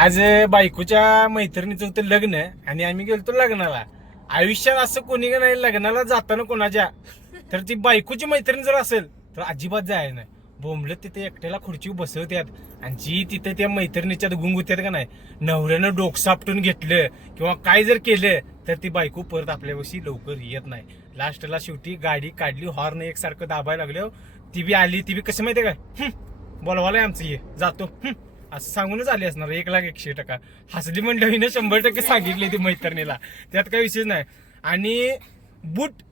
आज बायकोच्या मैत्रिणीचं होतं लग्न आणि आम्ही गेलतो लग्नाला. आयुष्यात असं कोणी का नाही लग्नाला जाताना कोणाच्या? तर ती बायकोची मैत्रीण जर असेल तर अजिबात जायला नाही. बोंबलत तिथे एकट्याला खुर्ची बसवत्यात आणि जी तिथे त्या मैत्रिणीच्यात गुंग होत्यात का नाही नवऱ्यानं डोक सापटून घेतलं किंवा काय जर केलं तर ती बायको परत आपल्यापाशी लवकर येत नाही. लास्टला शेवटी गाडी काढली हॉर्न एकसारखं दाबायला लागलं. ती बी आली ती बी कसं माहितीये का? बोलवायला आमचं ये जातो. असं सांगूनच आली असणार एक लाख एकशे टक्का. हसली म्हणलं हिनं शंभर टक्के सांगितली ती मैत्रिणीला. त्यात काही विषय नाही. आणि बूट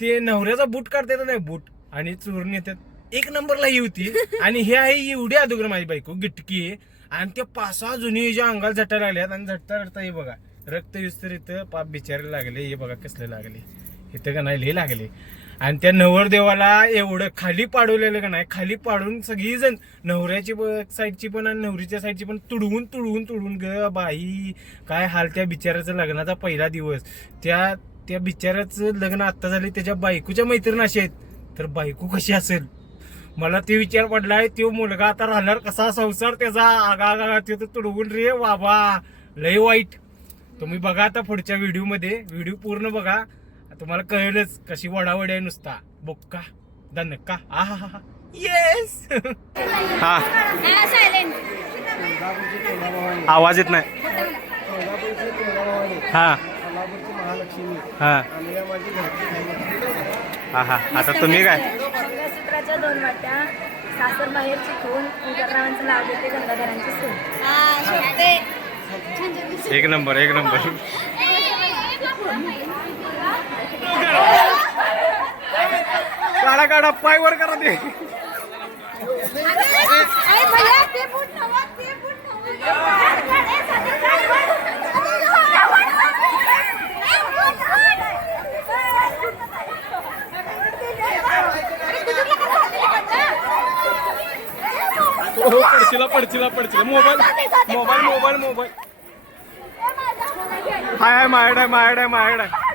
ते नवऱ्याचा बूट काढता येत नाही बूट. आणि चोरून येतात एक नंबरला ही होती. आणि हे आहे एवढी अदोगर माझी बायको गिटकी आणि त्या पाच सहा जुनी ज्या अंगाला झटा लागल्यात आणि झटता झटता हे बघा. रक्त युस्तर इथं पाप बिचारे लागले हे बघा कसले लागले. इथं का नाही लय लागले. आणि त्या नवरदेवाला एवढं खाली पाडवलेलं का नाही खाली पाडून सगळीजण नवऱ्याची ब- साईडची पण आणि नवरीच्या साईडची पण तुडवून तुडवून तुडवून ग बाई काय हाल त्या बिचाऱ्याचं लग्नाचा पहिला दिवस. त्या त्या बिचाऱ्याचं लग्न आत्ता झाले त्याच्या बायकोच्या मैत्रीण अशी आहेत. तर बायको कशी असेल? मला ते विचार पडलाय तो मुलगा आता राहणार कसा? संसार त्याचा आगा आगा ते तर तुडवून रे बाबा लय वाईट. तुम्ही बघा आता पुढच्या व्हिडिओमध्ये व्हिडिओ पूर्ण बघा. तुम्हाला कळेलच कशी वडावडी आहे नुसता. बोक्का दनक्का आ हा हा येस हा. सायलेंट आवाज येत नाही. हा. हा. हा हा. आता तुम्ही काय? मंगळसूत्राच्या दोन वाट्या सासर बाहेरची खून उदररावांचं लाभ देते गंगाधरांची सून. एक नंबर एक नंबर. काढा काढा पाय वर करा ते. हो पडचिला पडचिला पडचिला mobile mobile mobile mobile. Hi hi माझ्याकडे आहे, माझ्याकडे आहे, माझ्याकडे आहे.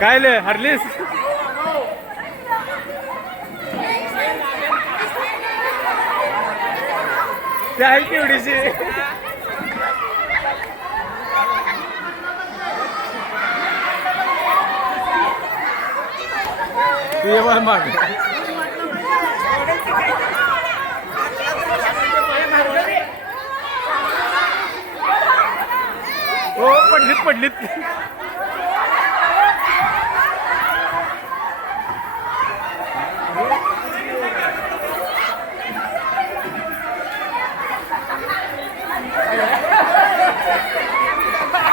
काय ले हरलीस? त्या आहे केवढीशी ते पण माग. हो पडलीत पडलीत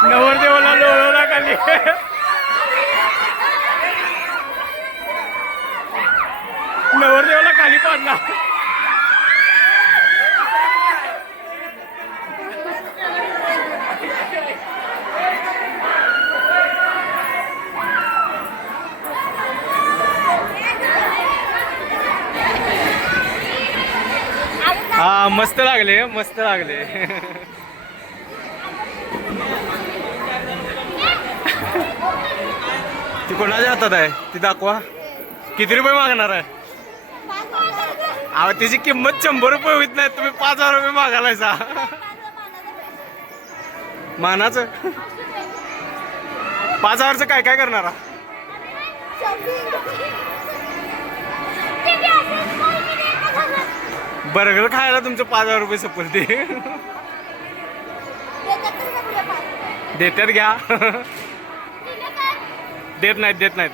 नवरदेवाला लोळवला खाली नवरदेवाला खाली पाडला. हा मस्त लागले मस्त लागले. ती कोणाच्या हातात आहे? ती दाखवा. किती रुपये मागणार आहे? अहो त्याची किंमत शंभर रुपये होत नाही. तुम्ही पाच हजार रुपये मागायला मानाचं? पाच हजारचं काय काय करणार? आहात? बर्गर खायला तुमचं पाच हजार रुपये सपल ते. देतात घ्या. देत नाहीत देत नाहीत.